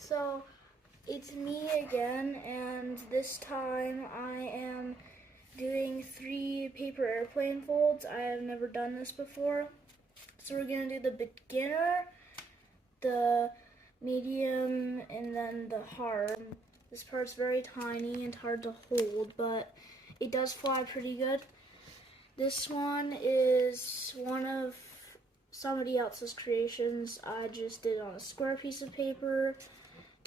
So it's me again, and this time I am doing 3 paper airplane folds. I have never done this before. So we're gonna do the beginner, the medium, and then the hard. This part's very tiny and hard to hold, but it does fly pretty good. This one is one of somebody else's creations. I just did it on a square piece of paper.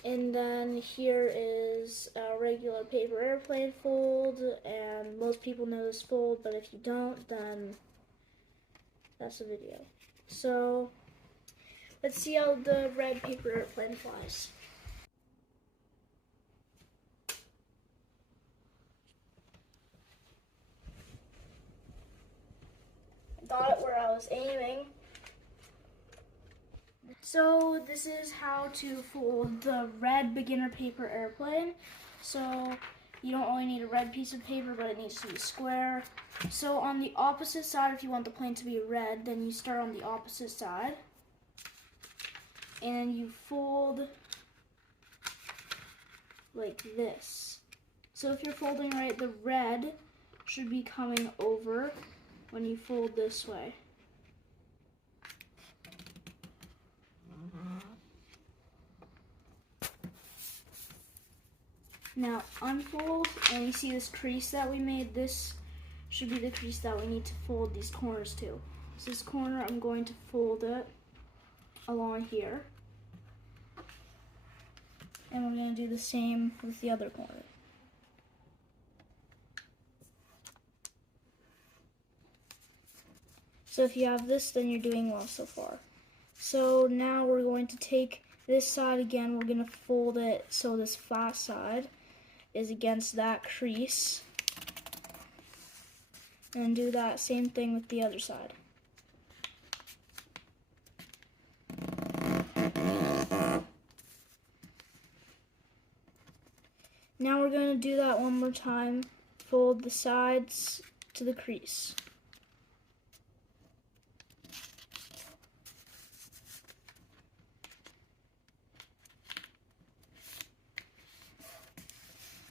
And then here is a regular paper airplane fold, and most people know this fold, but if you don't, then that's the video. So let's see how the red paper airplane flies. Got it where I was aiming. So this is how to fold the red beginner paper airplane. So you don't really need a red piece of paper, but it needs to be square. So on the opposite side, if you want the plane to be red, then you start on the opposite side. And you fold like this. So if you're folding right, the red should be coming over when you fold this way. Now unfold, and you see this crease that we made? This should be the crease that we need to fold these corners to. So this corner, I'm going to fold it along here. And we're going to do the same with the other corner. So if you have this, then you're doing well so far. So now we're going to take this side again, we're going to fold it so this flat side is against that crease. And do that same thing with the other side. Now we're going to do that one more time. Fold the sides to the crease.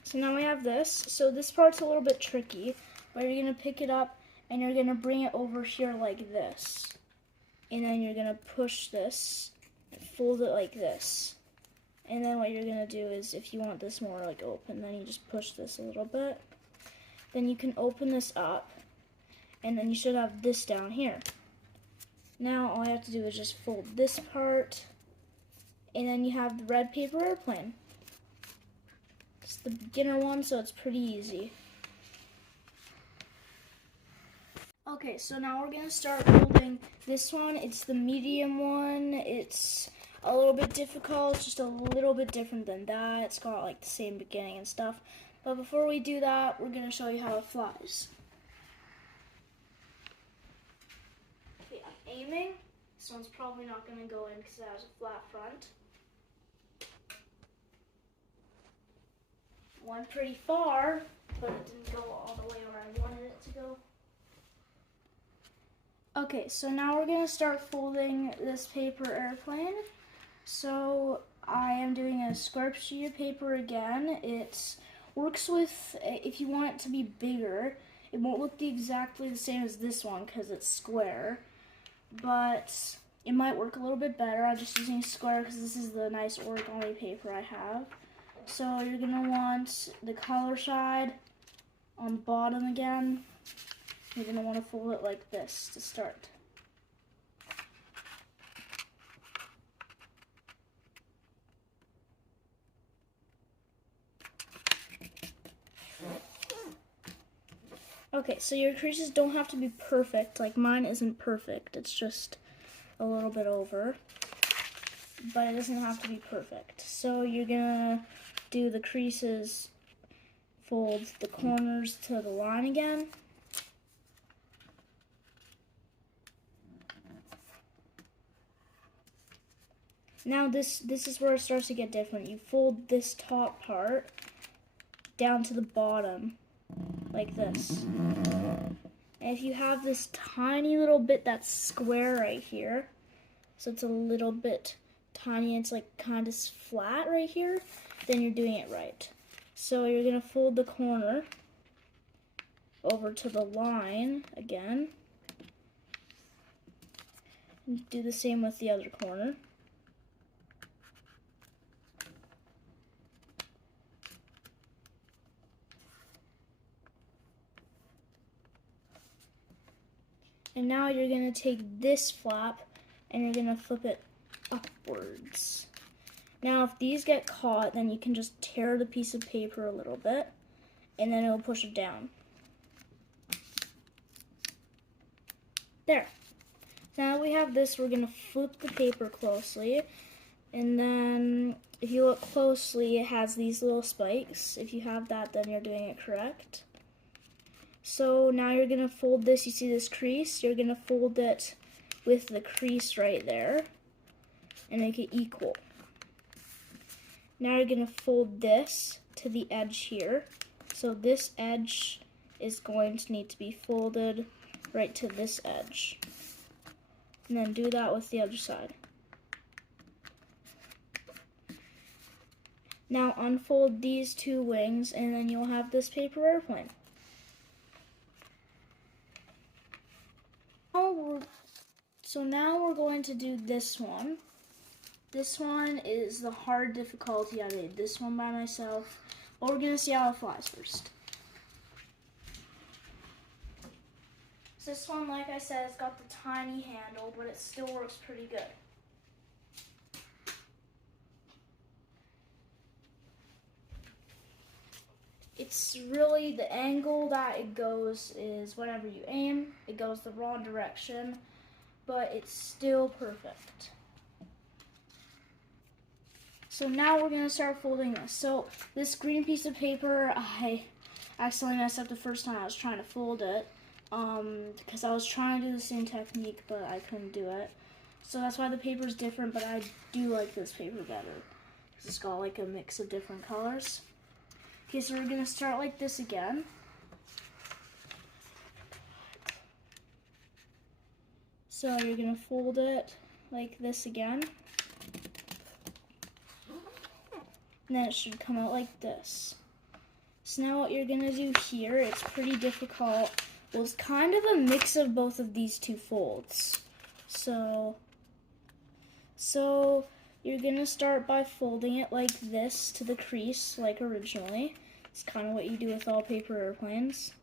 So now we have this. So this part's a little bit tricky, but you're going to pick it up and you're going to bring it over here like this. And then you're going to push this and fold it like this. And then what you're going to do is, if you want this more like open, then you just push this a little bit. Then you can open this up, and then you should have this down here. Now all I have to do is just fold this part, and then you have the red paper airplane. It's the beginner one, so it's pretty easy. Okay, so now we're going to start folding this one. It's the medium one. It's a little bit difficult, just a little bit different than that. It's got like the same beginning and stuff. But before we do that, we're going to show you how it flies. Okay, I'm aiming. This one's probably not going to go in because it has a flat front. Went pretty far, but it didn't go all the way where I wanted it to go. Okay, so now we're going to start folding this paper airplane. So I am doing a square sheet of paper again. It works with, if you want it to be bigger, it won't look exactly the same as this one because it's square, but it might work a little bit better. I'm just using square because this is the nice origami paper I have. So you're going to want the color side on the bottom again. You're going to want to fold it like this to start. Okay, so your creases don't have to be perfect. Like mine isn't perfect. It's just a little bit over. But it doesn't have to be perfect. So you're going to do the creases, fold the corners to the line again. Now this is where it starts to get different. You fold this top part down to the bottom, like this. And if you have this tiny little bit that's square right here, so it's a little bit tiny and it's like kind of flat right here, then you're doing it right. So you're gonna fold the corner over to the line again. And do the same with the other corner. And now you're gonna take this flap and you're gonna flip it upwards. Now if these get caught, then you can just tear the piece of paper a little bit and then it'll push it down. There. Now that we have this, we're gonna flip the paper closely, and then if you look closely, it has these little spikes. If you have that, then you're doing it correct. So now you're gonna fold this, you see this crease, you're gonna fold it with the crease right there and make it equal. Now you're gonna fold this to the edge here. So this edge is going to need to be folded right to this edge. And then do that with the other side. Now unfold these two wings and then you'll have this paper airplane. So now we're going to do this one. This one is the hard difficulty. I made this one by myself. But we're going to see how it flies first. So this one, like I said, has got the tiny handle, but it still works pretty good. It's really the angle that it goes is whenever you aim, it goes the wrong direction, but it's still perfect. So now we're going to start folding this. So this green piece of paper, I accidentally messed up the first time I was trying to fold it. Because I was trying to do the same technique, but I couldn't do it. So that's why the paper is different, but I do like this paper better. It's got like a mix of different colors. Okay, so we're gonna start like this again. So you're gonna fold it like this again. And then it should come out like this. So now what you're gonna do here, it's pretty difficult. Well, it's kind of a mix of both of these two folds. So you're gonna start by folding it like this to the crease, like originally. It's kind of what you do with all paper airplanes.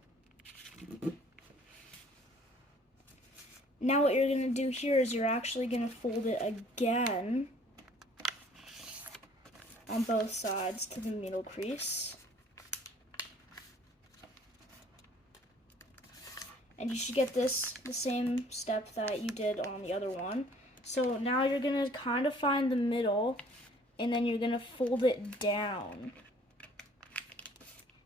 Now what you're gonna do here is you're actually gonna fold it again on both sides to the middle crease. And you should get this the same step that you did on the other one. So now you're gonna kind of find the middle and then you're gonna fold it down.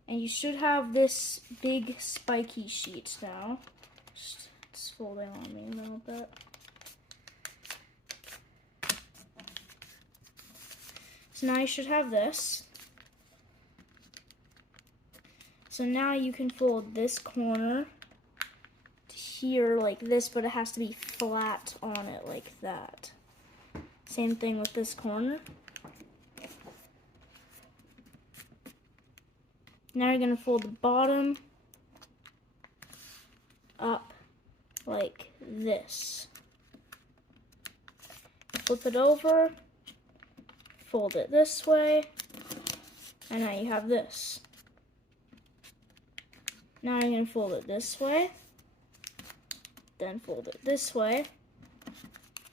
And you should have this big spiky sheet now. It's folding on me a little bit. So now you should have this. So now you can fold this corner here like this, but it has to be flat on it like that. Same thing with this corner. Now you're going to fold the bottom up like this. Flip it over, fold it this way, and now you have this. Now you're going to fold it this way, then fold it this way,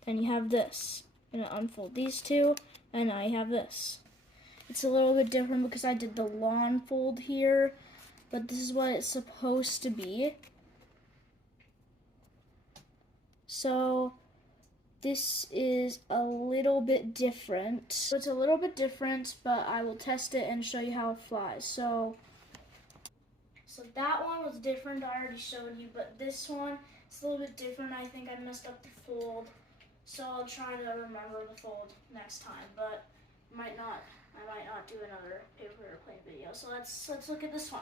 then you have this. You're going to unfold these two, and now you have this. It's a little bit different because I did the lawn fold here, but this is what it's supposed to be. So this is a little bit different. So it's a little bit different, but I will test it and show you how it flies. So that one was different, I already showed you, but this one, it's a little bit different. I think I messed up the fold, so I'll try to remember the fold next time, but I might not do another paper airplane video. So let's look at this one.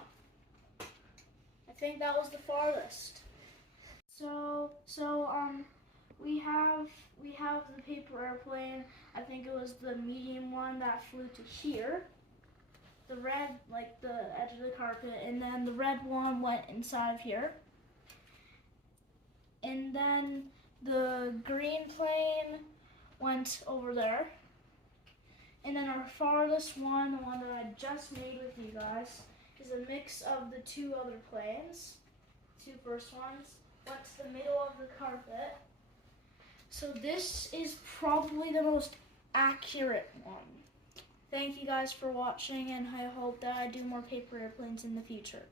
I think that was the farthest. So we have the paper airplane. I think it was the medium one that flew to here. The red, like the edge of the carpet, and then the red one went inside of here. And then the green plane went over there. And then our farthest one, the one that I just made with you guys, is a mix of the two other planes. Two first ones went to the middle of the carpet. So this is probably the most accurate one. Thank you guys for watching, and I hope that I do more paper airplanes in the future.